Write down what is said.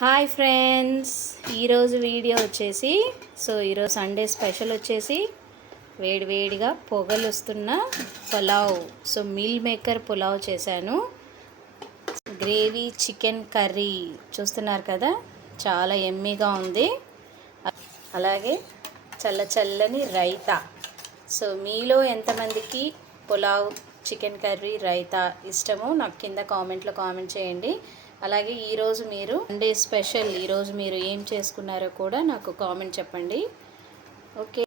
Hi friends, ఈరోజు video వచ్చేసి ఈరోజు సండే స్పెషల్ వచ్చేసి వేడివేడిగా పొగలు వస్తున్న పులావ్. మీల్ మేకర్ పులావ్ చేశాను. గ్రేవీ చికెన్ కర్రీ చూస్తున్నారు కదా, చాలా ఎమ్మీగా ఉంది. అలాగే చల్లని రైతా. మీలో ఎంతమందికి పులావ్, చికెన్ కర్రీ, రైతా ఇష్టమో నాకు కింద కామెంట్లో కామెంట్ చేయండి. అలాగే ఈరోజు మీరు సండే స్పెషల్ ఈరోజు మీరు ఏం చేసుకున్నారో కూడా నాకు కామెంట్ చెప్పండి. ఓకే.